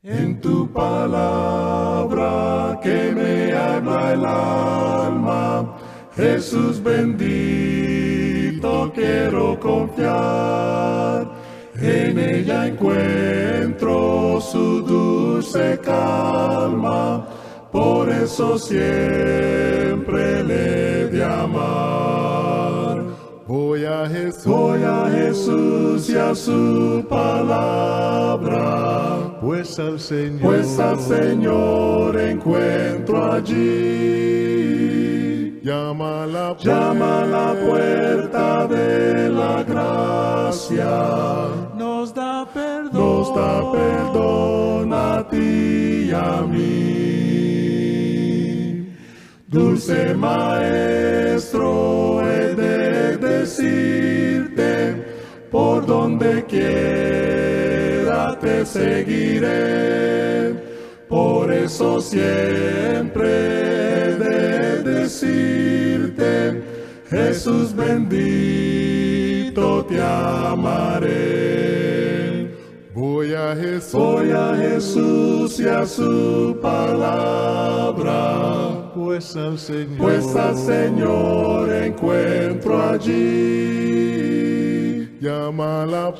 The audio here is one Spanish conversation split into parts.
En tu palabra que me habla el alma, Jesús bendito, quiero confiar. En ella encuentro su dulce calma, por eso siempre le de amar. Voy a Jesús y a su palabra, pues al Señor encuentro allí. Llama a la puerta de la gracia, nos da perdón a ti y a mí. Dulce Maestro, he de decirte, por donde quiera te seguiré. Por eso siempre he de decirte, Jesús bendito, te amaré. Voy a Jesús y a su palabra, pues al Señor encuentro allí. Llama a la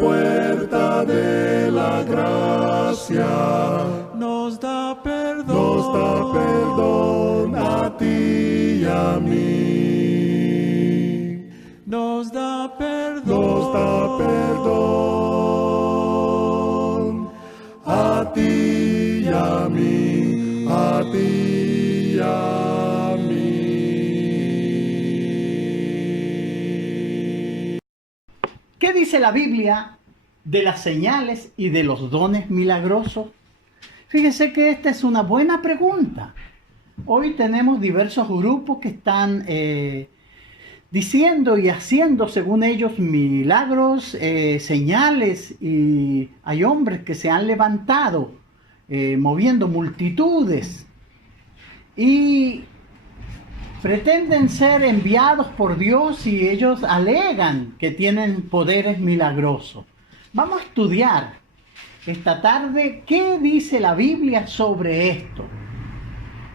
puerta de la gracia, nos da perdón a ti y a mí. Nos da perdón a ti y a mí, a ti y a mí. ¿Qué dice la Biblia de las señales y de los dones milagrosos? Fíjese que esta es una buena pregunta. Hoy tenemos diversos grupos que están diciendo y haciendo, según ellos, milagros, señales, y hay hombres que se han levantado moviendo multitudes y pretenden ser enviados por Dios, y ellos alegan que tienen poderes milagrosos. Vamos a estudiar esta tarde qué dice la Biblia sobre esto.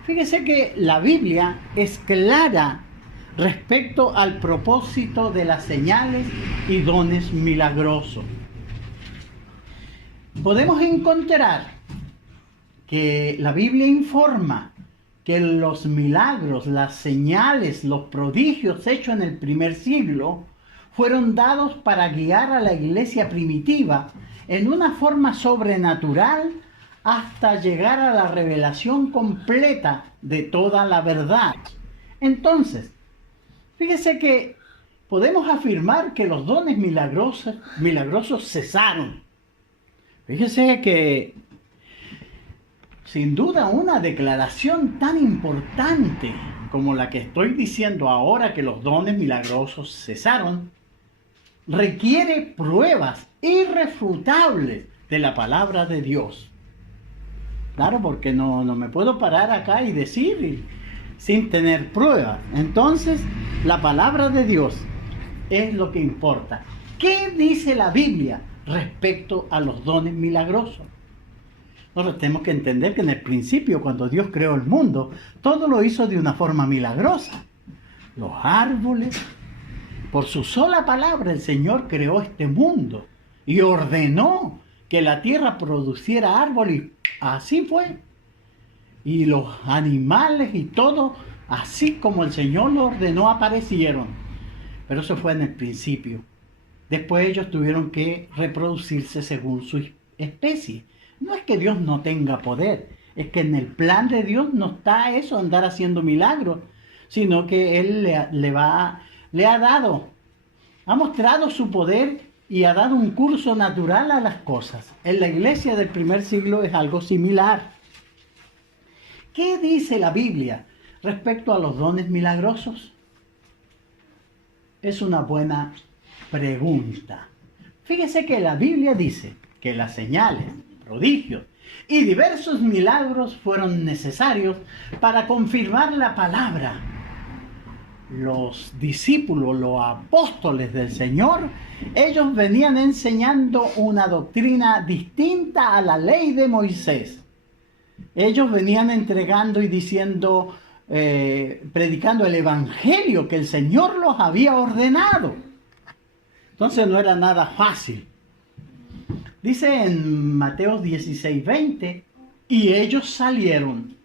Fíjese que la Biblia es clara respecto al propósito de las señales y dones milagrosos. Podemos encontrar que la Biblia informa que los milagros, las señales, los prodigios hechos en el primer siglo fueron dados para guiar a la iglesia primitiva en una forma sobrenatural hasta llegar a la revelación completa de toda la verdad. Entonces, fíjese que podemos afirmar que los dones milagrosos cesaron. Fíjese que, sin duda, una declaración tan importante como la que estoy diciendo ahora, que los dones milagrosos cesaron, requiere pruebas irrefutables de la palabra de Dios. Claro, porque no me puedo parar acá y decir sin tener pruebas. Entonces, la palabra de Dios es lo que importa. ¿Qué dice la Biblia respecto a los dones milagrosos? Nosotros tenemos que entender que en el principio, cuando Dios creó el mundo, todo lo hizo de una forma milagrosa. Los árboles, por su sola palabra, el Señor creó este mundo y ordenó que la tierra produciera árboles, y así fue. Y los animales y todo así como el Señor lo ordenó, aparecieron. Pero eso fue en el principio. Después ellos tuvieron que reproducirse según su especie. No es que Dios no tenga poder, es que en el plan de Dios no está eso, andar haciendo milagros, sino que Él le ha mostrado su poder y ha dado un curso natural a las cosas. En la iglesia del primer siglo es algo similar. ¿Qué dice la Biblia respecto a los dones milagrosos? Es una buena pregunta. Fíjese que la Biblia dice que las señales, prodigios y diversos milagros fueron necesarios para confirmar la palabra. Los discípulos, los apóstoles del Señor, ellos venían enseñando una doctrina distinta a la ley de Moisés. Ellos venían entregando y diciendo, predicando el evangelio que el Señor los había ordenado. Entonces no era nada fácil. Dice en Mateo 16:20, y ellos salieron,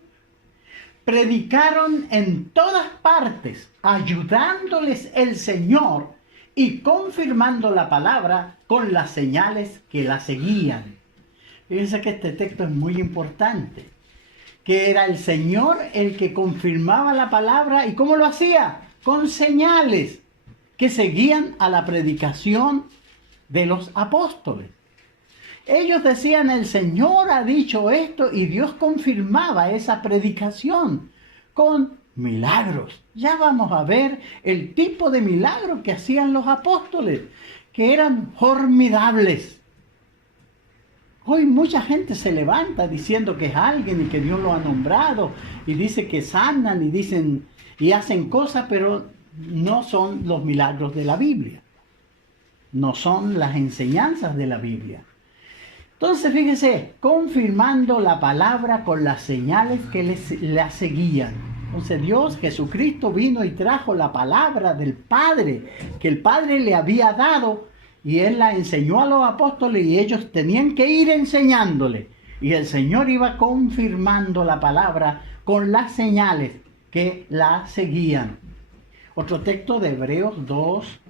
predicaron en todas partes, ayudándoles el Señor y confirmando la palabra con las señales que la seguían. Fíjense que este texto es muy importante, que era el Señor el que confirmaba la palabra. ¿Y cómo lo hacía? Con señales que seguían a la predicación de los apóstoles. Ellos decían, el Señor ha dicho esto, y Dios confirmaba esa predicación con milagros. Ya vamos a ver el tipo de milagros que hacían los apóstoles, que eran formidables. Hoy mucha gente se levanta diciendo que es alguien y que Dios lo ha nombrado, y dice que sanan y dicen y hacen cosas, pero no son los milagros de la Biblia. No son las enseñanzas de la Biblia. Entonces, fíjese, confirmando la palabra con las señales que la seguían. Entonces Dios, Jesucristo, vino y trajo la palabra del Padre, que el Padre le había dado, y Él la enseñó a los apóstoles, y ellos tenían que ir enseñándole. Y el Señor iba confirmando la palabra con las señales que la seguían. Otro texto de Hebreos 2,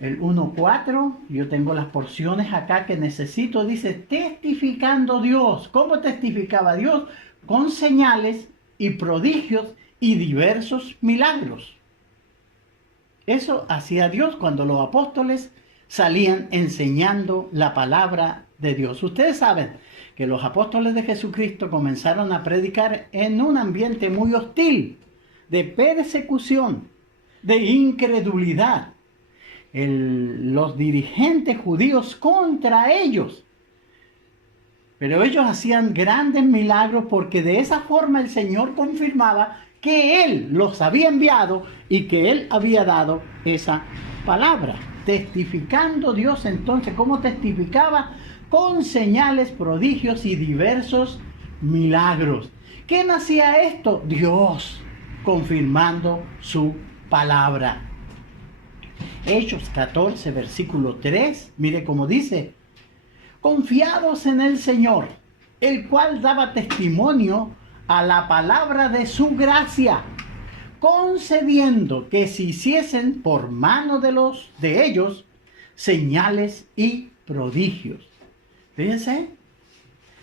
el 1:4, yo tengo las porciones acá que necesito, dice, testificando Dios. ¿Cómo testificaba Dios? Con señales y prodigios y diversos milagros. Eso hacía Dios cuando los apóstoles salían enseñando la palabra de Dios. Ustedes saben que los apóstoles de Jesucristo comenzaron a predicar en un ambiente muy hostil, de persecución, de incredulidad. Los dirigentes judíos contra ellos. Pero ellos hacían grandes milagros, porque de esa forma el Señor confirmaba que Él los había enviado y que Él había dado esa palabra. Testificando Dios, entonces, ¿cómo testificaba? Con señales, prodigios y diversos milagros. ¿Quién hacía esto? Dios, confirmando su palabra. Hechos 14, versículo 3, mire cómo dice: confiados en el Señor, el cual daba testimonio a la palabra de su gracia, concediendo que se hiciesen por mano de ellos señales y prodigios. Fíjense,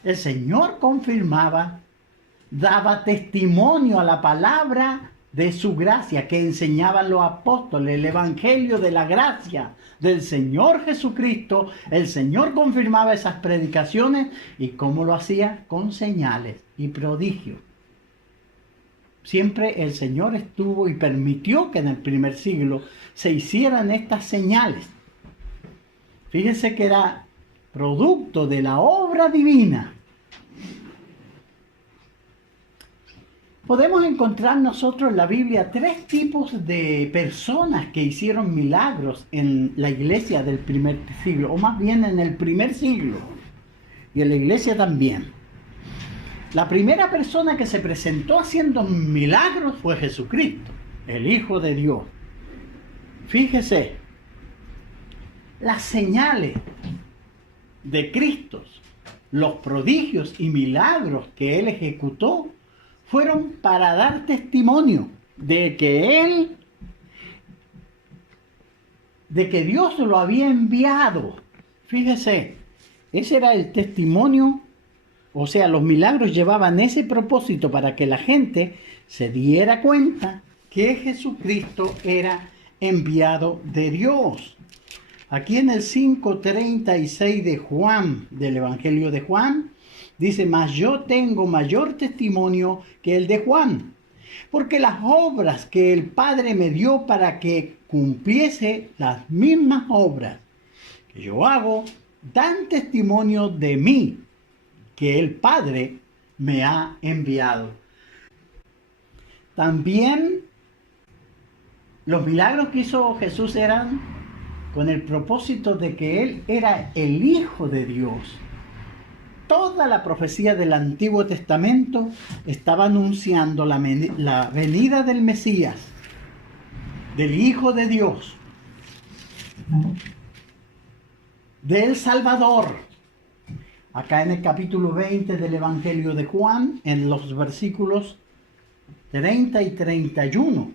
el Señor confirmaba, daba testimonio a la palabra de su gracia que enseñaban los apóstoles, el evangelio de la gracia del Señor Jesucristo. El Señor confirmaba esas predicaciones. ¿Y cómo lo hacía? Con señales y prodigios. Siempre el Señor estuvo y permitió que en el primer siglo se hicieran estas señales. Fíjense que era producto de la obra divina. Podemos encontrar nosotros en la Biblia 3 tipos de personas que hicieron milagros en la iglesia del primer siglo, o más bien en el primer siglo, y en la iglesia también. La primera persona que se presentó haciendo milagros fue Jesucristo, el Hijo de Dios. Fíjese, las señales de Cristo, los prodigios y milagros que Él ejecutó, fueron para dar testimonio de que Dios lo había enviado. Fíjese, ese era el testimonio, o sea, los milagros llevaban ese propósito para que la gente se diera cuenta que Jesucristo era enviado de Dios. Aquí en el 5:36 de Juan, del Evangelio de Juan, dice: mas yo tengo mayor testimonio que el de Juan, porque las obras que el Padre me dio para que cumpliese las mismas obras que yo hago, dan testimonio de mí, que el Padre me ha enviado. También los milagros que hizo Jesús eran con el propósito de que Él era el Hijo de Dios. Toda la profecía del Antiguo Testamento estaba anunciando la venida del Mesías, del Hijo de Dios, del Salvador. Acá en el capítulo 20 del Evangelio de Juan, en los versículos 30 y 31,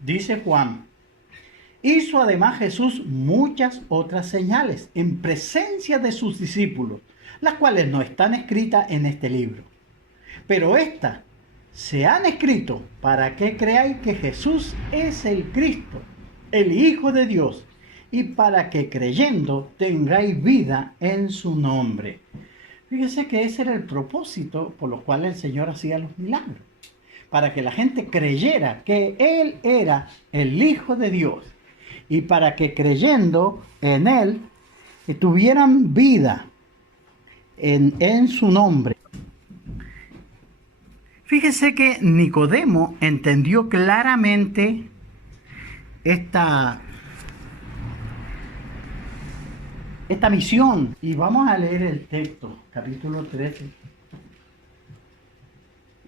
dice Juan: hizo además Jesús muchas otras señales en presencia de sus discípulos, las cuales no están escritas en este libro. Pero estas se han escrito para que creáis que Jesús es el Cristo, el Hijo de Dios, y para que creyendo tengáis vida en su nombre. Fíjese que ese era el propósito por lo cual el Señor hacía los milagros, para que la gente creyera que Él era el Hijo de Dios, y para que creyendo en Él tuvieran vida en su nombre. Fíjese que Nicodemo entendió claramente esta misión. Y vamos a leer el texto, capítulo 13.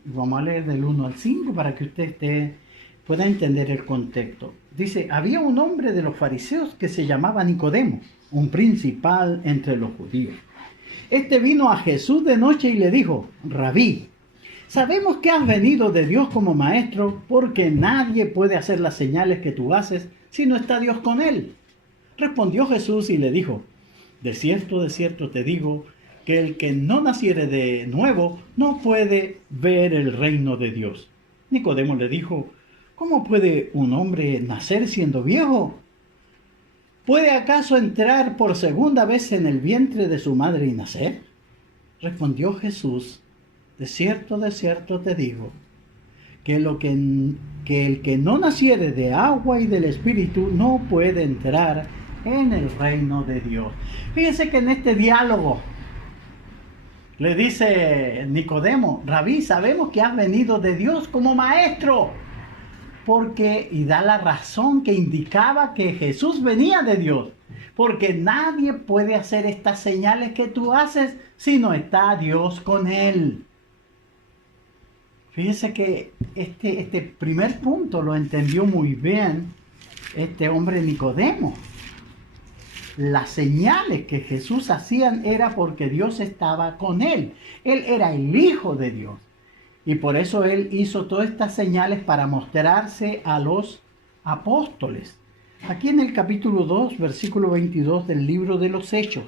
Vamos a leer del 1 al 5 para que usted pueda entender el contexto. Dice: había un hombre de los fariseos que se llamaba Nicodemo, un principal entre los judíos. Este vino a Jesús de noche y le dijo: Rabí, sabemos que has venido de Dios como maestro, porque nadie puede hacer las señales que tú haces si no está Dios con él. Respondió Jesús y le dijo: de cierto te digo, que el que no naciere de nuevo no puede ver el reino de Dios. Nicodemo le dijo: ¿cómo puede un hombre nacer siendo viejo? ¿Puede acaso entrar por segunda vez en el vientre de su madre y nacer? Respondió Jesús: de cierto te digo, que el que no naciere de agua y del Espíritu no puede entrar en el reino de Dios. Fíjense que en este diálogo le dice Nicodemo: Rabí, sabemos que has venido de Dios como maestro. Y da la razón que indicaba que Jesús venía de Dios. Porque nadie puede hacer estas señales que tú haces si no está Dios con él. Fíjese que este primer punto lo entendió muy bien este hombre Nicodemo. Las señales que Jesús hacía era porque Dios estaba con él. Él era el Hijo de Dios. Y por eso él hizo todas estas señales para mostrarse a los apóstoles. Aquí en el capítulo 2, versículo 22 del libro de los Hechos,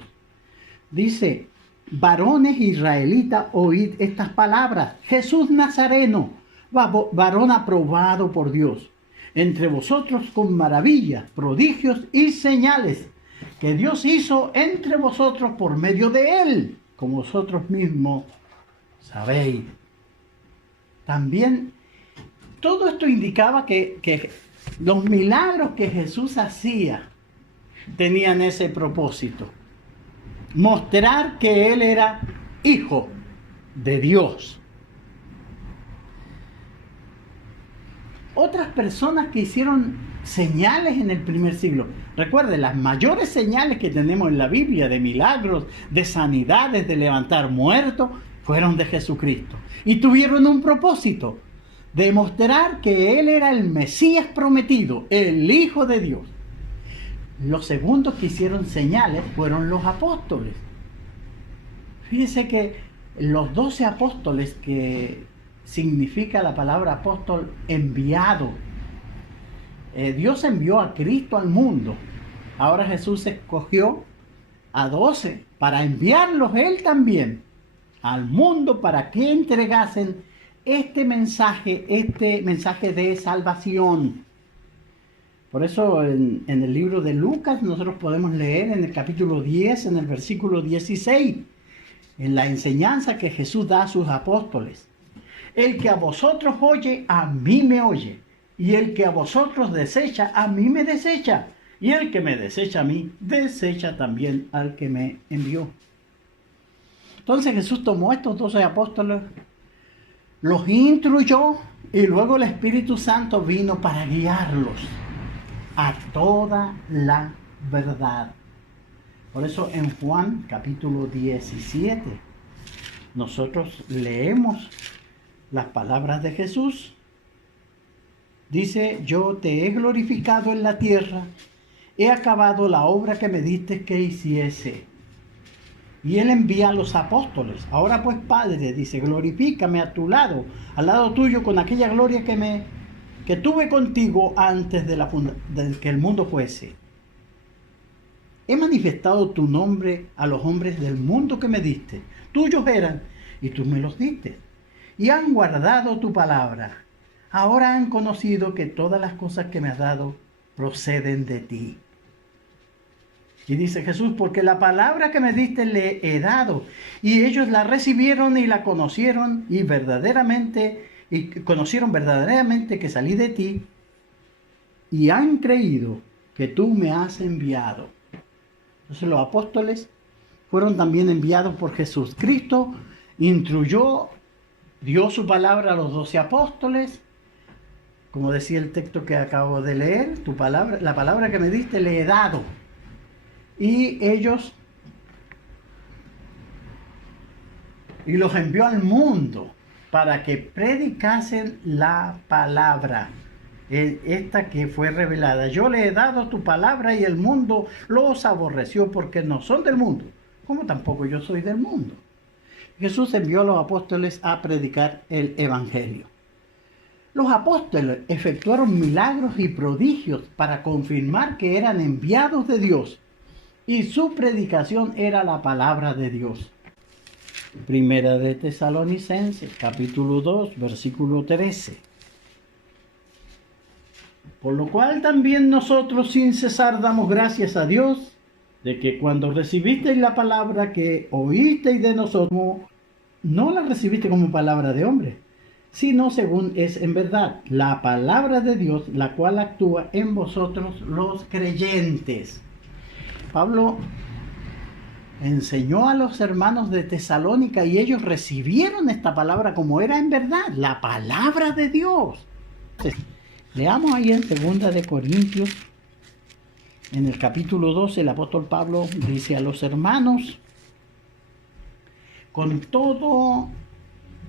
dice: varones israelitas, oíd estas palabras. Jesús Nazareno, varón aprobado por Dios, entre vosotros con maravillas, prodigios y señales que Dios hizo entre vosotros por medio de él, como vosotros mismos sabéis. También todo esto indicaba que los milagros que Jesús hacía tenían ese propósito: mostrar que Él era Hijo de Dios. Otras personas que hicieron señales en el primer siglo. Recuerden, las mayores señales que tenemos en la Biblia de milagros, de sanidades, de levantar muertos, fueron de Jesucristo. Y tuvieron un propósito: demostrar que Él era el Mesías prometido, el Hijo de Dios. Los segundos que hicieron señales fueron los apóstoles. Fíjense que los 12 apóstoles que significa la palabra apóstol enviado. Dios envió a Cristo al mundo. Ahora Jesús escogió a 12 para enviarlos él también al mundo para que entregasen este mensaje de salvación. Por eso en el libro de Lucas nosotros podemos leer en el capítulo 10, en el versículo 16, en la enseñanza que Jesús da a sus apóstoles. El que a vosotros oye, a mí me oye. Y el que a vosotros desecha, a mí me desecha. Y el que me desecha a mí, desecha también al que me envió. Entonces Jesús tomó estos 12 apóstoles, los instruyó y luego el Espíritu Santo vino para guiarlos a toda la verdad. Por eso en Juan capítulo 17 nosotros leemos las palabras de Jesús. Dice: yo te he glorificado en la tierra, he acabado la obra que me diste que hiciese. Y él envía a los apóstoles. Ahora pues, Padre, dice, glorifícame a tu lado, al lado tuyo, con aquella gloria que tuve contigo antes de que el mundo fuese. He manifestado tu nombre a los hombres del mundo que me diste. Tuyos eran, y tú me los diste. Y han guardado tu palabra. Ahora han conocido que todas las cosas que me has dado proceden de ti. Y dice Jesús: porque la palabra que me diste le he dado, y ellos la recibieron y la conocieron, y conocieron verdaderamente que salí de ti, y han creído que tú me has enviado. Entonces los apóstoles fueron también enviados por Jesús. Cristo instruyó, dio su palabra a los 12 apóstoles. Como decía el texto que acabo de leer, la palabra que me diste le he dado. Y los envió al mundo para que predicasen la palabra, esta que fue revelada. Yo le he dado tu palabra y el mundo los aborreció porque no son del mundo, como tampoco yo soy del mundo. Jesús envió a los apóstoles a predicar el evangelio. Los apóstoles efectuaron milagros y prodigios para confirmar que eran enviados de Dios, y su predicación era la palabra de Dios. Primera de Tesalonicenses, capítulo 2, versículo 13. Por lo cual también nosotros sin cesar damos gracias a Dios, de que cuando recibisteis la palabra que oísteis de nosotros, no la recibiste como palabra de hombre, sino según es en verdad la palabra de Dios, la cual actúa en vosotros los creyentes. Pablo enseñó a los hermanos de Tesalónica y ellos recibieron esta palabra como era en verdad, la palabra de Dios. Entonces, leamos ahí en 2 de Corintios, en el capítulo 12, el apóstol Pablo dice a los hermanos: con todo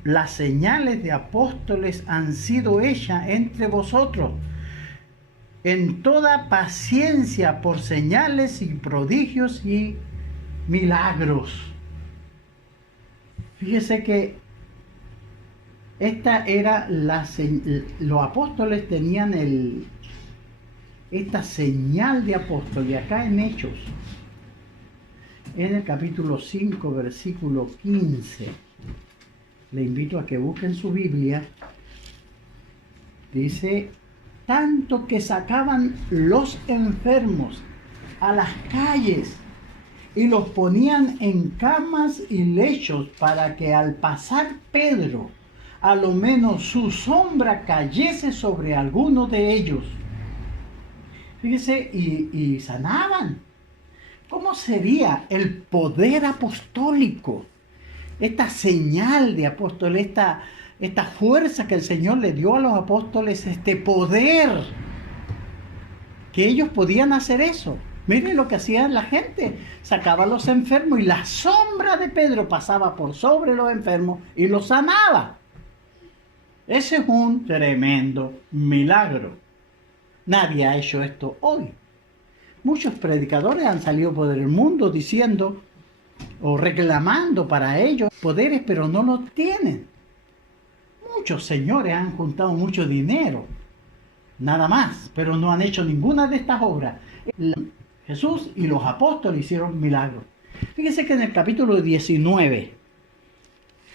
las señales de apóstoles han sido hechas entre vosotros, en toda paciencia por señales y prodigios y milagros. Fíjese que esta era los apóstoles tenían esta señal de apóstol. Y acá en Hechos, en el capítulo 5, versículo 15, le invito a que busquen su Biblia. Dice: tanto que sacaban los enfermos a las calles y los ponían en camas y lechos, para que al pasar Pedro, a lo menos su sombra cayese sobre alguno de ellos. Fíjese, y sanaban. ¿Cómo sería el poder apostólico? Esta señal de apóstol, esta fuerza que el Señor le dio a los apóstoles, este poder, que ellos podían hacer eso. Miren lo que hacía la gente: sacaba a los enfermos y la sombra de Pedro pasaba por sobre los enfermos y los sanaba. Ese es un tremendo milagro. Nadie ha hecho esto hoy. Muchos predicadores han salido por el mundo diciendo o reclamando para ellos poderes, pero no los tienen. muchos señores han juntado mucho dinero, nada más, pero no han hecho ninguna de estas obras. Jesús y los apóstoles hicieron milagros. Fíjense que en el capítulo 19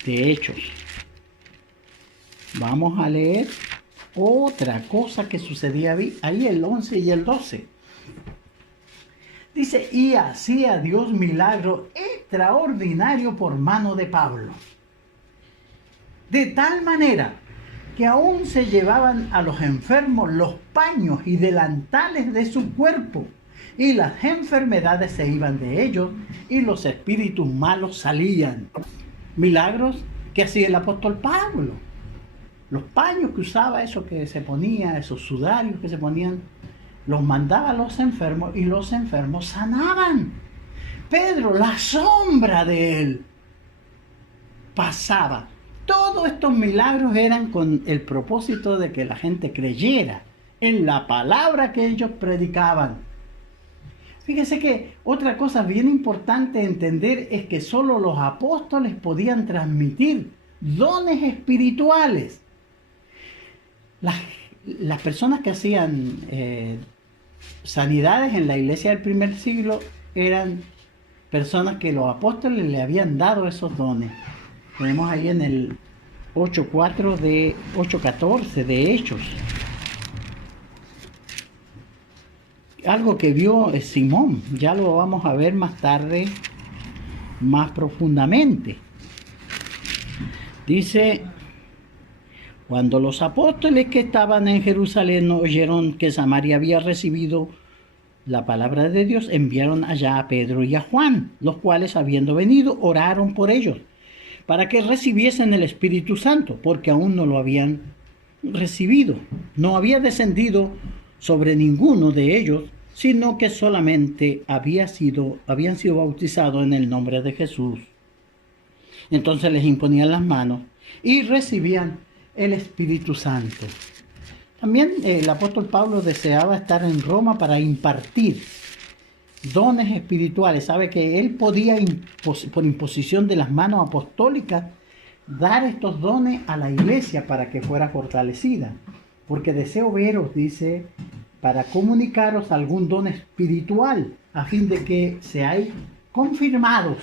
de Hechos, vamos a leer otra cosa que sucedía ahí, el 11 y el 12. Dice, y hacía Dios milagro extraordinario por mano de Pablo. De tal manera que aún se llevaban a los enfermos los paños y delantales de su cuerpo, y las enfermedades se iban de ellos, y los espíritus malos salían. Milagros que hacía el apóstol Pablo. Los paños que usaba, eso que se ponía, esos sudarios que se ponían, los mandaba a los enfermos y los enfermos sanaban. Pedro, la sombra de él, pasaba. Todos estos milagros eran con el propósito de que la gente creyera en la palabra que ellos predicaban. Fíjese que otra cosa bien importante entender es que solo los apóstoles podían transmitir dones espirituales. Las personas que hacían sanidades en la iglesia del primer siglo eran personas que los apóstoles le habían dado esos dones. Tenemos ahí en el 8.14 de Hechos. Algo que vio Simón, ya lo vamos a ver más tarde, más profundamente. Dice, cuando los apóstoles que estaban en Jerusalén oyeron que Samaria había recibido la palabra de Dios, enviaron allá a Pedro y a Juan, los cuales, habiendo venido, oraron por ellos, para que recibiesen el Espíritu Santo, porque aún no lo habían recibido. No había descendido sobre ninguno de ellos, sino que solamente habían sido bautizados en el nombre de Jesús. Entonces les imponían las manos y recibían el Espíritu Santo. También el apóstol Pablo deseaba estar en Roma para impartir dones espirituales. Sabe que él podía, por imposición de las manos apostólicas, dar estos dones a la iglesia para que fuera fortalecida. Porque deseo veros, dice, para comunicaros algún don espiritual, a fin de que seáis confirmados.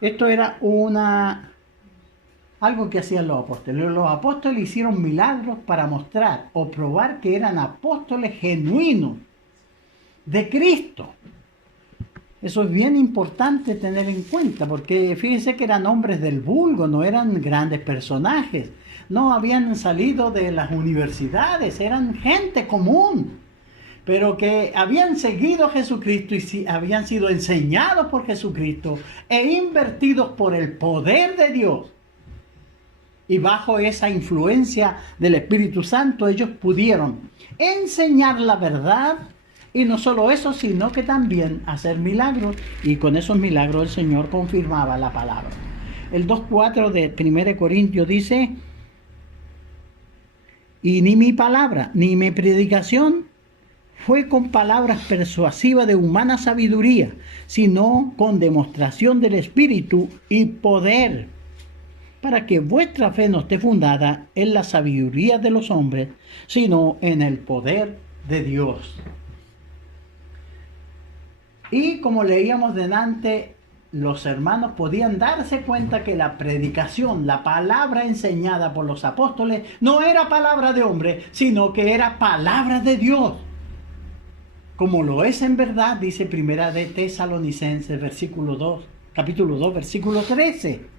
Esto era algo que hacían los apóstoles. Los apóstoles hicieron milagros para mostrar o probar que eran apóstoles genuinos de Cristo. Eso es bien importante tener en cuenta, porque fíjense que eran hombres del vulgo, no eran grandes personajes, no habían salido de las universidades, eran gente común, pero que habían seguido a Jesucristo y habían sido enseñados por Jesucristo e invertidos por el poder de Dios. Y bajo esa influencia del Espíritu Santo ellos pudieron enseñar la verdad, y no solo eso, sino que también hacer milagros, y con esos milagros el Señor confirmaba la palabra. El 2.4 de 1 Corintios dice, y ni mi palabra, ni mi predicación fue con palabras persuasivas de humana sabiduría, sino con demostración del Espíritu y poder, para que vuestra fe no esté fundada en la sabiduría de los hombres, sino en el poder de Dios. Y como leíamos delante, los hermanos podían darse cuenta que la predicación, la palabra enseñada por los apóstoles, no era palabra de hombre, sino que era palabra de Dios. Como lo es en verdad, dice Primera de Tesalonicenses, capítulo 2, versículo 13.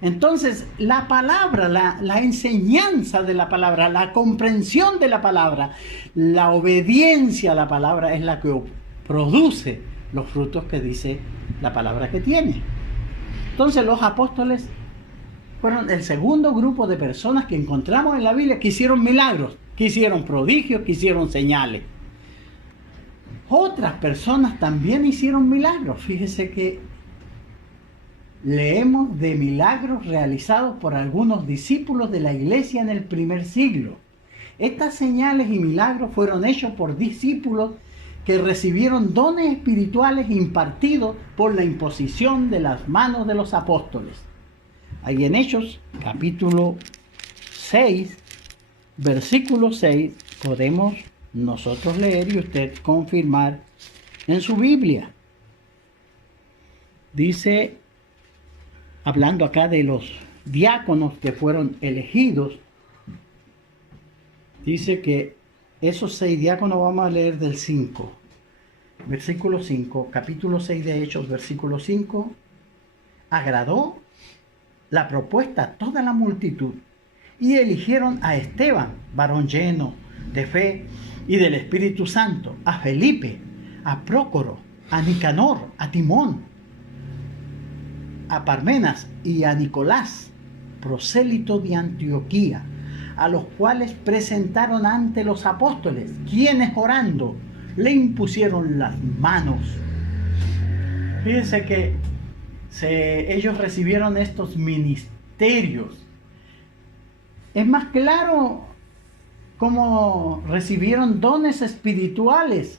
Entonces, la palabra, la enseñanza de la palabra, la comprensión de la palabra, la obediencia a la palabra es la que produce los frutos que dice la palabra que tiene. Entonces los apóstoles fueron el segundo grupo de personas que encontramos en la Biblia que hicieron milagros, que hicieron prodigios, que hicieron señales. Otras personas también hicieron milagros. Fíjese que leemos de milagros realizados por algunos discípulos de la iglesia en el primer siglo. Estas señales y milagros fueron hechos por discípulos que recibieron dones espirituales impartidos por la imposición de las manos de los apóstoles. Ahí en Hechos, capítulo 6, versículo 6, podemos nosotros leer y usted confirmar en su Biblia. Dice, hablando acá de los diáconos que fueron elegidos, dice que esos 6 diáconos, vamos a leer del 5, versículo 5, capítulo 6 de Hechos, versículo 5, agradó la propuesta a toda la multitud y eligieron a Esteban, varón lleno de fe y del Espíritu Santo, a Felipe, a Prócoro, a Nicanor, a Timón, a Parmenas y a Nicolás, prosélito de Antioquía, a los cuales presentaron ante los apóstoles, quienes orando le impusieron las manos. Fíjense que ellos recibieron estos ministerios. Es más claro cómo recibieron dones espirituales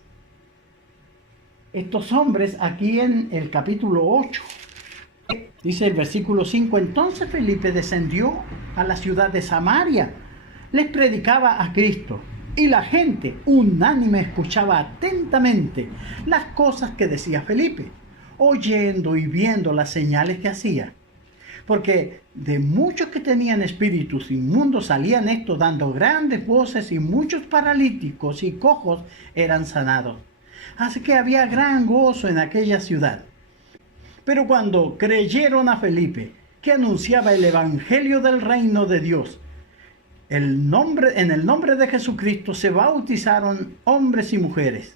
estos hombres aquí en el capítulo 8. Dice el versículo 5, entonces Felipe descendió a la ciudad de Samaria, les predicaba a Cristo, y la gente unánime escuchaba atentamente las cosas que decía Felipe, oyendo y viendo las señales que hacía. Porque de muchos que tenían espíritus inmundos salían estos dando grandes voces, y muchos paralíticos y cojos eran sanados. Así que había gran gozo en aquella ciudad. Pero cuando creyeron a Felipe, que anunciaba el evangelio del reino de Dios, en el nombre de Jesucristo se bautizaron hombres y mujeres.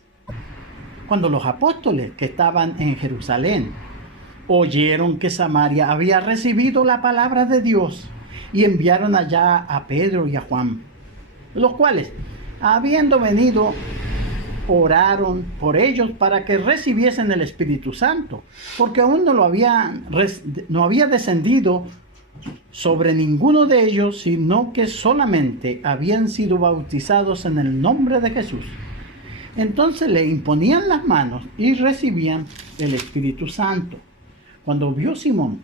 Cuando los apóstoles que estaban en Jerusalén oyeron que Samaria había recibido la palabra de Dios, y enviaron allá a Pedro y a Juan, los cuales, habiendo venido, oraron por ellos para que recibiesen el Espíritu Santo, porque aún no había descendido sobre ninguno de ellos, sino que solamente habían sido bautizados en el nombre de Jesús. Entonces le imponían las manos y recibían el Espíritu Santo. Cuando vio Simón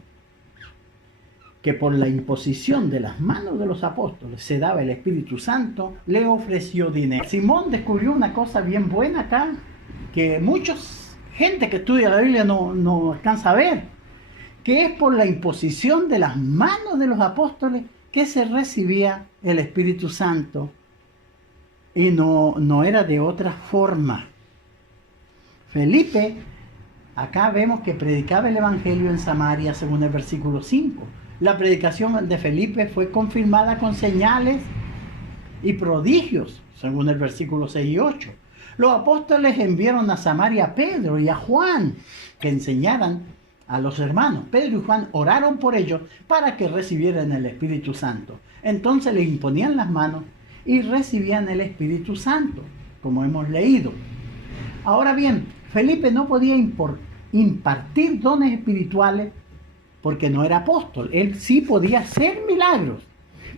que por la imposición de las manos de los apóstoles se daba el Espíritu Santo, le ofreció dinero. Simón descubrió una cosa bien buena acá, que mucha gente que estudia la Biblia no alcanza a ver, que es por la imposición de las manos de los apóstoles que se recibía el Espíritu Santo, y no era de otra forma. Felipe, acá vemos que predicaba el Evangelio en Samaria, según el versículo 5. La predicación de Felipe fue confirmada con señales y prodigios, según el versículo 6 y 8. Los apóstoles enviaron a Samaria a Pedro y a Juan, que enseñaran a los hermanos. Pedro y Juan oraron por ellos para que recibieran el Espíritu Santo. Entonces le imponían las manos y recibían el Espíritu Santo, como hemos leído. Ahora bien, Felipe no podía impartir dones espirituales porque no era apóstol. Él sí podía hacer milagros,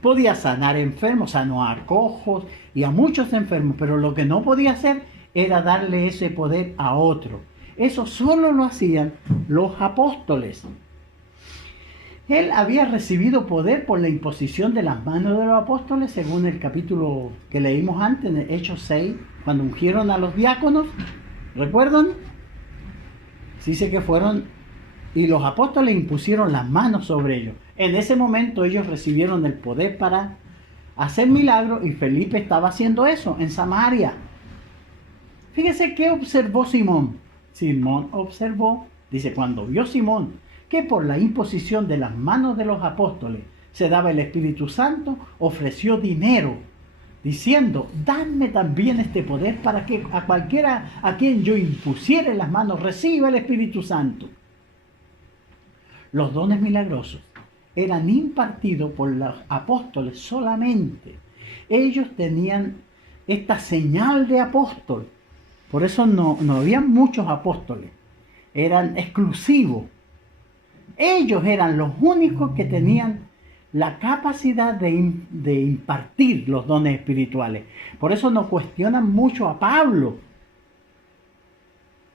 podía sanar enfermos, sanó a cojos y a muchos enfermos, pero lo que no podía hacer era darle ese poder a otro. Eso solo lo hacían los apóstoles. Él había recibido poder por la imposición de las manos de los apóstoles, según el capítulo que leímos antes, en Hechos 6, cuando ungieron a los diáconos. ¿Recuerdan? Dice que fueron y los apóstoles impusieron las manos sobre ellos. En ese momento ellos recibieron el poder para hacer milagros, y Felipe estaba haciendo eso en Samaria. Fíjese qué observó Simón. Simón observó, dice, cuando vio Simón que por la imposición de las manos de los apóstoles se daba el Espíritu Santo, ofreció dinero, diciendo, dadme también este poder para que a cualquiera a quien yo impusiere las manos reciba el Espíritu Santo. Los dones milagrosos eran impartidos por los apóstoles solamente. Ellos tenían esta señal de apóstol. Por eso no había muchos apóstoles. Eran exclusivos. Ellos eran los únicos que tenían la capacidad de impartir los dones espirituales. Por eso no cuestionan mucho a Pablo,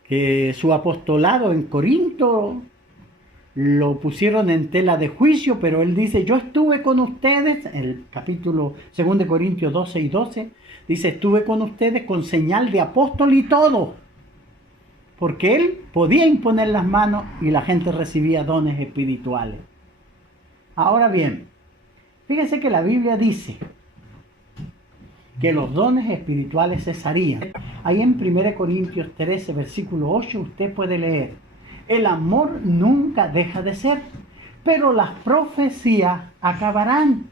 que su apostolado en Corinto lo pusieron en tela de juicio, pero él dice, yo estuve con ustedes, en el capítulo 2 de Corintios 12 y 12, dice, estuve con ustedes con señal de apóstol y todo, porque él podía imponer las manos y la gente recibía dones espirituales. Ahora bien, fíjese que la Biblia dice que los dones espirituales cesarían. Ahí en 1 Corintios 13, versículo 8, usted puede leer, el amor nunca deja de ser, pero las profecías acabarán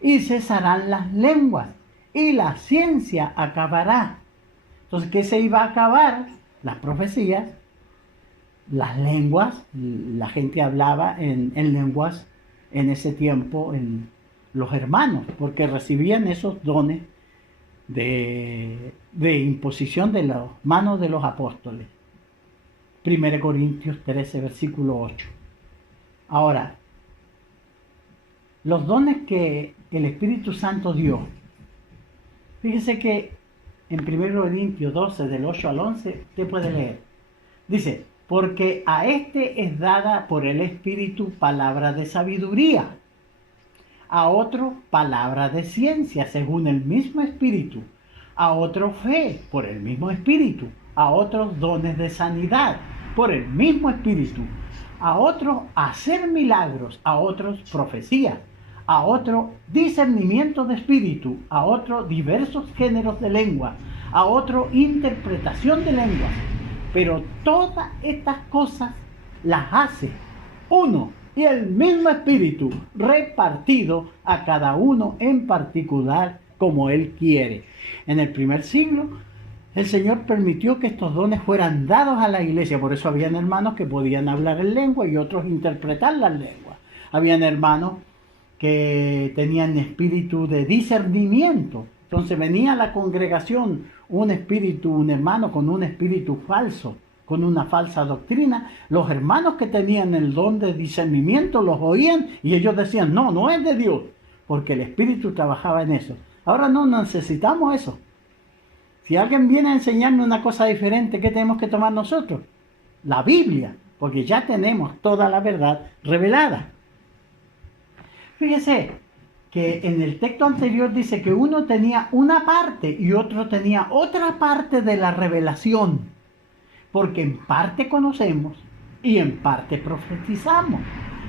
y cesarán las lenguas y la ciencia acabará. Entonces, ¿qué se iba a acabar? Las profecías, las lenguas. La gente hablaba en lenguas en ese tiempo, en los hermanos, porque recibían esos dones de imposición de las manos de los apóstoles. 1 Corintios 13, versículo 8. Ahora, los dones que el Espíritu Santo dio, fíjese que en 1 Corintios 12, del 8 al 11, usted puede leer. Dice, porque a este es dada por el Espíritu palabra de sabiduría, a otro palabra de ciencia, según el mismo Espíritu, a otro fe, por el mismo Espíritu, a otros dones de sanidad, por el mismo Espíritu, a otros hacer milagros, a otros profecías, a otro discernimiento de espíritu, a otro diversos géneros de lengua, a otro interpretación de lenguas. Pero todas estas cosas las hace uno y el mismo Espíritu, repartido a cada uno en particular como Él quiere. En el primer siglo, el Señor permitió que estos dones fueran dados a la iglesia. Por eso habían hermanos que podían hablar en lengua y otros interpretar las lenguas. Habían hermanos que tenían espíritu de discernimiento. Entonces venía a la congregación un hermano con un espíritu falso, con una falsa doctrina. Los hermanos que tenían el don de discernimiento los oían y ellos decían, no, no es de Dios, porque el espíritu trabajaba en eso. Ahora no necesitamos eso. Si alguien viene a enseñarme una cosa diferente, ¿qué tenemos que tomar nosotros? La Biblia, porque ya tenemos toda la verdad revelada. Fíjese que en el texto anterior dice que uno tenía una parte y otro tenía otra parte de la revelación, porque en parte conocemos y en parte profetizamos.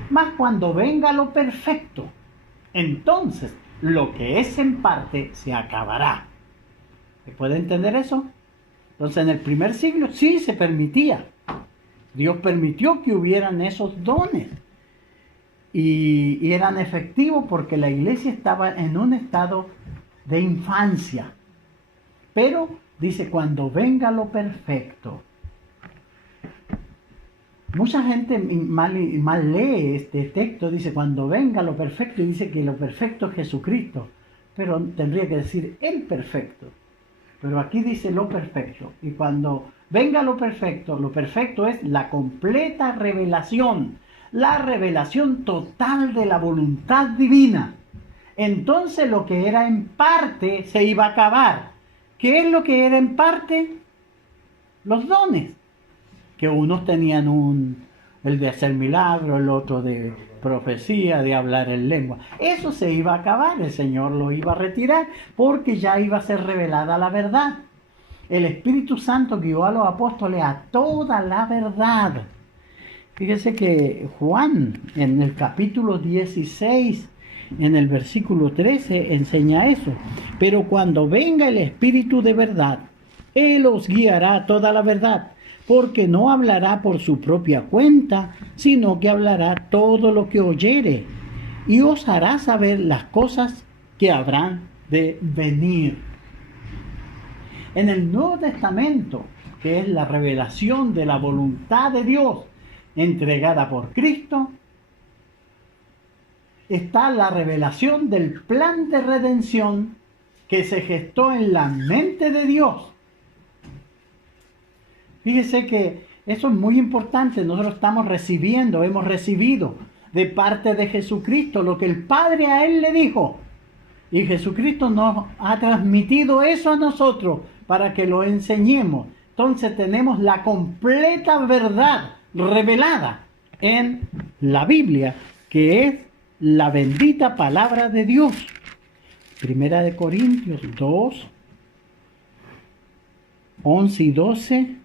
Mas cuando venga lo perfecto, entonces lo que es en parte se acabará. ¿Se puede entender eso? Entonces en el primer siglo sí se permitía. Dios permitió que hubieran esos dones. Y eran efectivos porque la iglesia estaba en un estado de infancia. Pero dice, cuando venga lo perfecto. Mucha gente mal lee este texto, dice, cuando venga lo perfecto, y dice que lo perfecto es Jesucristo. Pero tendría que decir el perfecto. Pero aquí dice lo perfecto. Y cuando venga lo perfecto es la completa revelación. La revelación total de la voluntad divina. Entonces lo que era en parte se iba a acabar. ¿Qué es lo que era en parte? Los dones. Que unos tenían el de hacer milagros, el otro de profecía, de hablar en lengua. Eso se iba a acabar, el Señor lo iba a retirar, porque ya iba a ser revelada la verdad. El Espíritu Santo guió a los apóstoles a toda la verdad. Fíjese que Juan, en el capítulo 16, en el versículo 13, enseña eso. Pero cuando venga el Espíritu de verdad, Él os guiará a toda la verdad, porque no hablará por su propia cuenta, sino que hablará todo lo que oyere, y os hará saber las cosas que habrán de venir. En el Nuevo Testamento, que es la revelación de la voluntad de Dios, entregada por Cristo, está la revelación del plan de redención que se gestó en la mente de Dios. Fíjese que eso es muy importante. Nosotros hemos recibido de parte de Jesucristo lo que el Padre a Él le dijo. Y Jesucristo nos ha transmitido eso a nosotros para que lo enseñemos. Entonces tenemos la completa verdad revelada en la Biblia, que es la bendita palabra de Dios. Primera de Corintios 2, 11 y 12,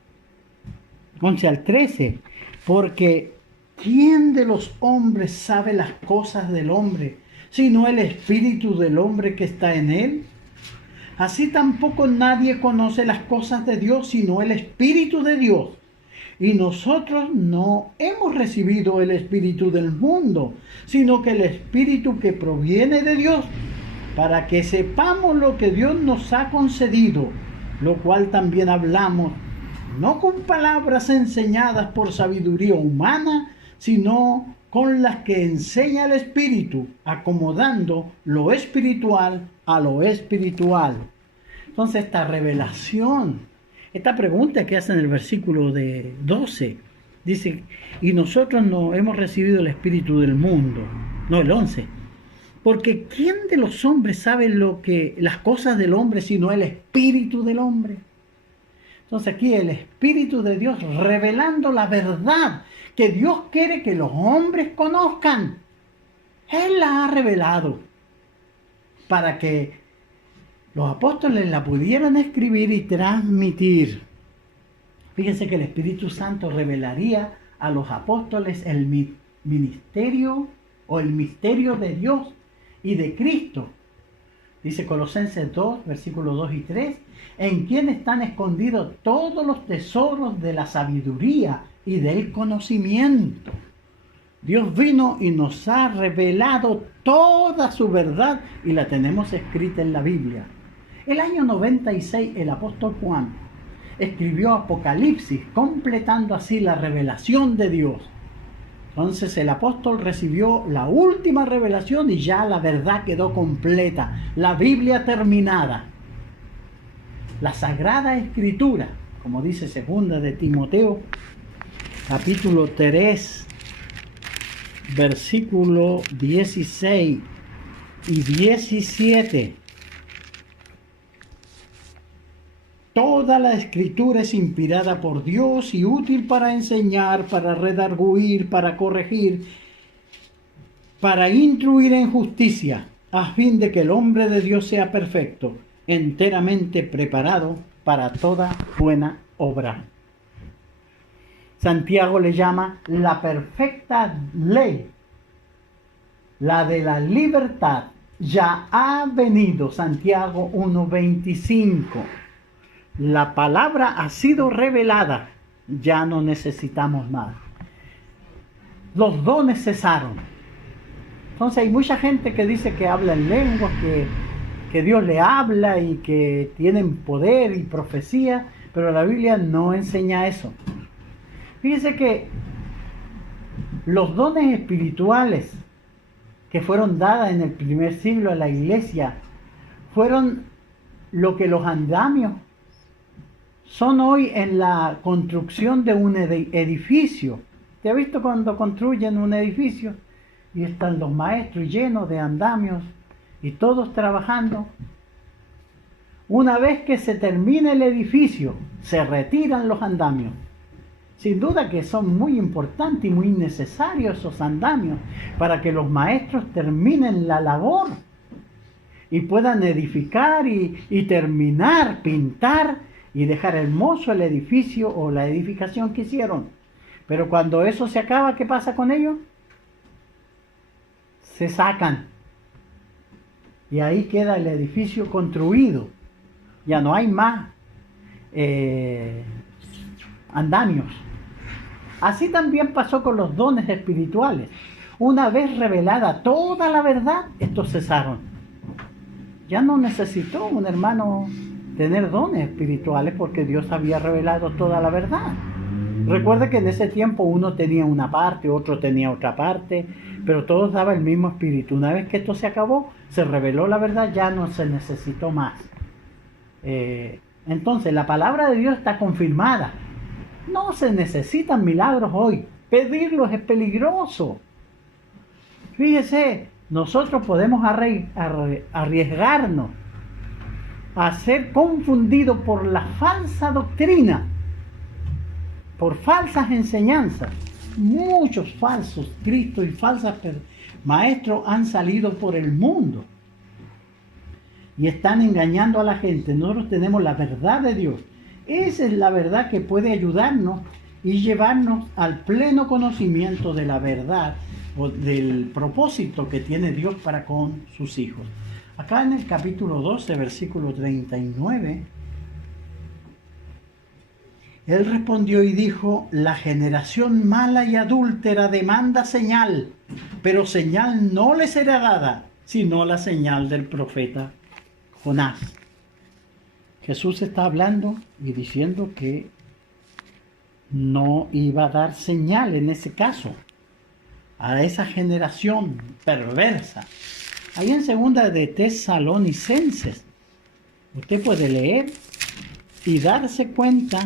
11 al 13, porque ¿quién de los hombres sabe las cosas del hombre, sino el espíritu del hombre que está en él? Así tampoco nadie conoce las cosas de Dios, sino el espíritu de Dios. Y nosotros no hemos recibido el espíritu del mundo, sino que el espíritu que proviene de Dios, para que sepamos lo que Dios nos ha concedido, lo cual también hablamos, no con palabras enseñadas por sabiduría humana, sino con las que enseña el Espíritu, acomodando lo espiritual a lo espiritual. Entonces esta revelación, esta pregunta que hace en el versículo de 12, dice, y nosotros no hemos recibido el Espíritu del mundo, no el 11, porque ¿quién de los hombres sabe las cosas del hombre sino el Espíritu del hombre? Entonces aquí el Espíritu de Dios revelando la verdad que Dios quiere que los hombres conozcan. Él la ha revelado para que los apóstoles la pudieran escribir y transmitir. Fíjense que el Espíritu Santo revelaría a los apóstoles el ministerio o el misterio de Dios y de Cristo. Dice Colosenses 2, versículos 2 y 3, en quien están escondidos todos los tesoros de la sabiduría y del conocimiento. Dios vino y nos ha revelado toda su verdad y la tenemos escrita en la Biblia. El año 96 el apóstol Juan escribió Apocalipsis, completando así la revelación de Dios. Entonces el apóstol recibió la última revelación y ya la verdad quedó completa, la Biblia terminada. La Sagrada Escritura, como dice segunda de Timoteo, capítulo 3, versículo 16 y 17. Toda la Escritura es inspirada por Dios y útil para enseñar, para redarguir, para corregir, para instruir en justicia, a fin de que el hombre de Dios sea perfecto, enteramente preparado para toda buena obra. Santiago le llama la perfecta ley, la de la libertad, ya ha venido. Santiago 1:25. La palabra ha sido revelada, ya no necesitamos más. Los dones cesaron. Entonces hay mucha gente que dice que habla en lenguas, que Dios le habla y que tienen poder y profecía, pero la Biblia no enseña eso. Fíjese que los dones espirituales que fueron dadas en el primer siglo a la iglesia fueron lo que los andamios son hoy en la construcción de un edificio. ¿Te has visto cuando construyen un edificio y están los maestros llenos de andamios y todos trabajando? Una vez que se termine el edificio, se retiran los andamios. Sin duda que son muy importantes y muy necesarios esos andamios para que los maestros terminen la labor y puedan edificar y terminar, pintar y dejar hermoso el edificio o la edificación que hicieron. Pero cuando eso se acaba, ¿qué pasa con ellos? Se sacan. Y ahí queda el edificio construido. Ya no hay más andamios. Así también pasó con los dones espirituales. Una vez revelada toda la verdad, estos cesaron. Ya no necesitó un hermano tener dones espirituales porque Dios había revelado toda la verdad. Recuerde que en ese tiempo uno tenía una parte, otro tenía otra parte, pero todos daban el mismo espíritu. Una vez que esto se acabó, se reveló la verdad, ya no se necesitó más. Entonces la palabra de Dios está confirmada. No se necesitan milagros hoy. Pedirlos es peligroso. Fíjese, nosotros podemos arriesgarnos a ser confundidos por la falsa doctrina, por falsas enseñanzas. muchos falsos cristos y falsas maestros han salido por el mundo y están engañando a la gente. Nosotros tenemos la verdad de Dios. Esa es la verdad que puede ayudarnos y llevarnos al pleno conocimiento de la verdad o del propósito que tiene Dios para con sus hijos. Acá en el capítulo 12, versículo 39, él respondió y dijo: la generación mala y adúltera demanda señal, pero señal no le será dada, sino la señal del profeta Jonás. Jesús está hablando y diciendo que no iba a dar señal en ese caso a esa generación perversa. Ahí en segunda de Tesalonicenses, usted puede leer y darse cuenta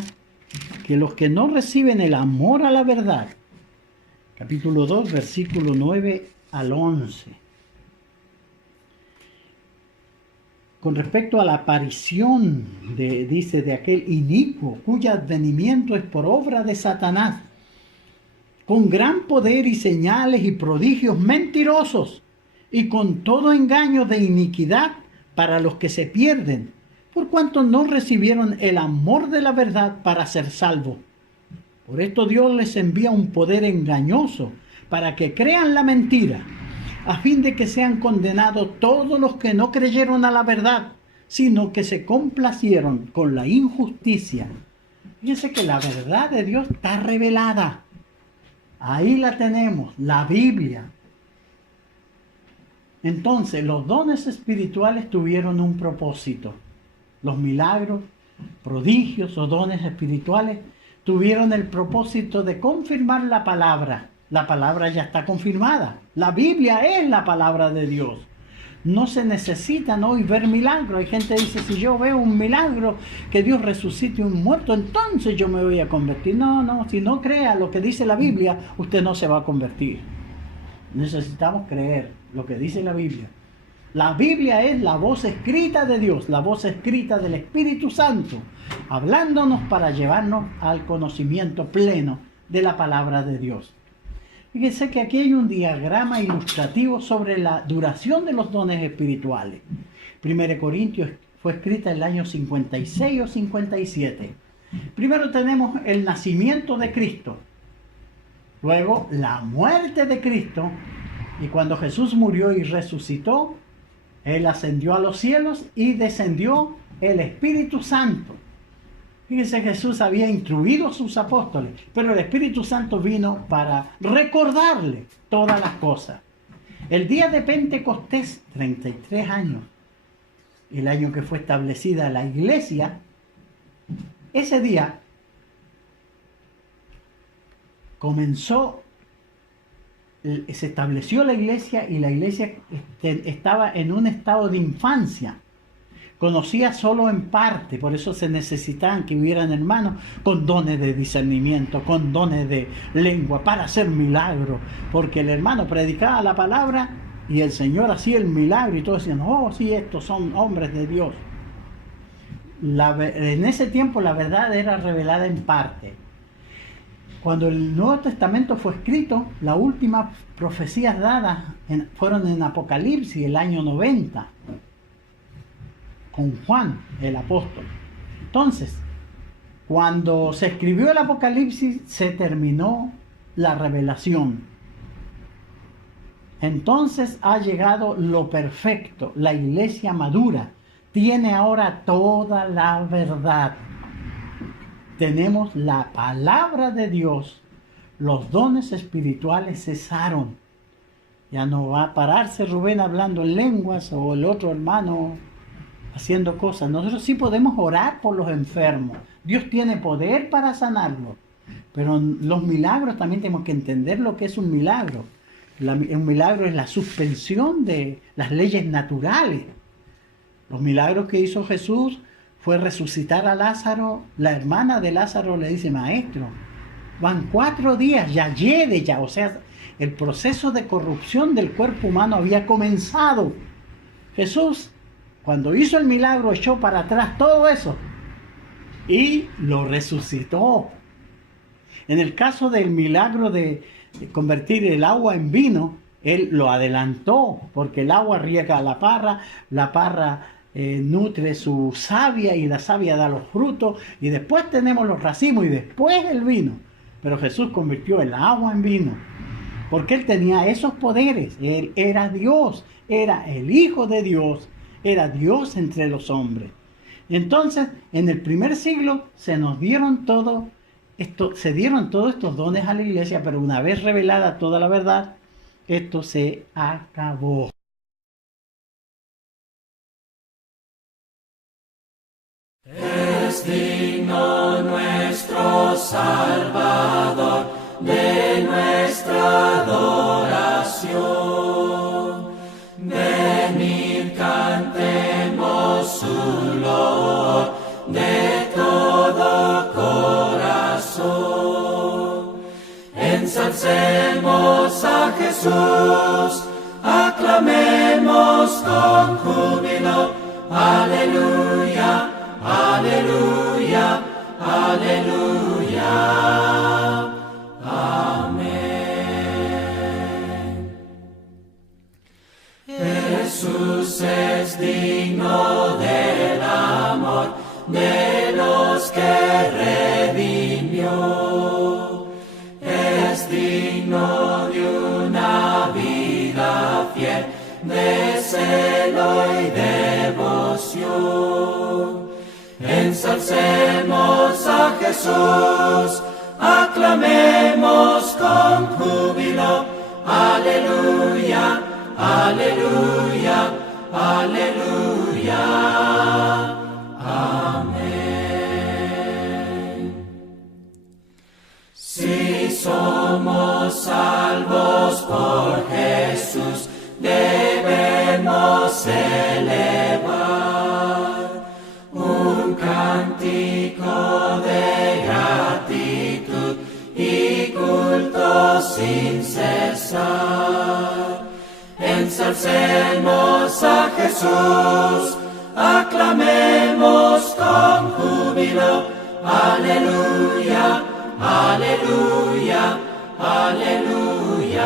que los que no reciben el amor a la verdad, capítulo 2, versículo 9 al 11, con respecto a la aparición de aquel inicuo cuyo advenimiento es por obra de Satanás, con gran poder y señales y prodigios mentirosos, y con todo engaño de iniquidad para los que se pierden, por cuanto no recibieron el amor de la verdad para ser salvos. Por esto Dios les envía un poder engañoso para que crean la mentira, a fin de que sean condenados todos los que no creyeron a la verdad, sino que se complacieron con la injusticia. Fíjense que la verdad de Dios está revelada. Ahí la tenemos, la Biblia. Entonces, los dones espirituales tuvieron un propósito. Los milagros, prodigios o dones espirituales tuvieron el propósito de confirmar la palabra. La palabra ya está confirmada. La Biblia es la palabra de Dios. No se necesitan hoy ver milagros. Hay gente que dice: si yo veo un milagro, que Dios resucite un muerto, entonces yo me voy a convertir. No, si no crea lo que dice la Biblia, usted no se va a convertir. Necesitamos creer lo que dice la Biblia. La Biblia es la voz escrita de Dios, la voz escrita del Espíritu Santo, hablándonos para llevarnos al conocimiento pleno de la palabra de Dios. Fíjense que aquí hay un diagrama ilustrativo sobre la duración de los dones espirituales. 1 Corintios fue escrita en el año 56 o 57. Primero tenemos el nacimiento de Cristo, luego la muerte de Cristo, y cuando Jesús murió y resucitó, Él ascendió a los cielos y descendió el Espíritu Santo. Fíjense, Jesús había instruido a sus apóstoles, pero el Espíritu Santo vino para recordarle todas las cosas. El día de Pentecostés, 33 años, el año que fue establecida la iglesia, ese día se estableció la iglesia, y la iglesia estaba en un estado de infancia. Conocía solo en parte, por eso se necesitaban que hubieran hermanos con dones de discernimiento, con dones de lengua, para hacer milagros, porque el hermano predicaba la palabra y el Señor hacía el milagro y todos decían: oh sí, estos son hombres de Dios. En ese tiempo la verdad era revelada en parte. Cuando el Nuevo Testamento fue escrito, las últimas profecías dadas fueron en Apocalipsis, el año 90, con Juan el apóstol. Entonces, cuando se escribió el Apocalipsis, se terminó la revelación. Entonces ha llegado lo perfecto. La iglesia madura tiene ahora toda la verdad. Tenemos la palabra de Dios. Los dones espirituales cesaron. Ya no va a pararse Rubén hablando en lenguas o el otro hermano haciendo cosas. Nosotros sí podemos orar por los enfermos. Dios tiene poder para sanarlos. Pero los milagros también tenemos que entender lo que es un milagro. Un milagro es la suspensión de las leyes naturales. Los milagros que hizo Jesús fue resucitar a Lázaro. La hermana de Lázaro le dice: maestro, van 4 días, ya lleve ya. O sea, el proceso de corrupción del cuerpo humano había comenzado. Jesús, cuando hizo el milagro, echó para atrás todo eso y lo resucitó. En el caso del milagro de convertir el agua en vino, Él lo adelantó, porque el agua riega la parra nutre su savia y la savia da los frutos, y después tenemos los racimos y después el vino. Pero Jesús convirtió el agua en vino, porque Él tenía esos poderes. Él era Dios, era el Hijo de Dios, era Dios entre los hombres. Entonces, en el primer siglo se dieron todos estos dones a la iglesia, pero una vez revelada toda la verdad, esto se acabó. Es digno nuestro Salvador de nuestra adoración. Venid, cantemos su loor de todo corazón. Ensalcemos a Jesús, aclamemos con júbilo. Aleluya, aleluya, aleluya. Amén. Jesús es digno del amor de los que redimió. Es digno de una vida fiel, de celo y devoción. Ensalcemos a Jesús, aclamemos con júbilo. Aleluya, aleluya, aleluya. Amén. Si somos salvos por Jesús, debemos elevar un cántico de gratitud y culto sin cesar. Ensalcemos a Jesús, aclamemos con júbilo. Aleluya, aleluya, aleluya.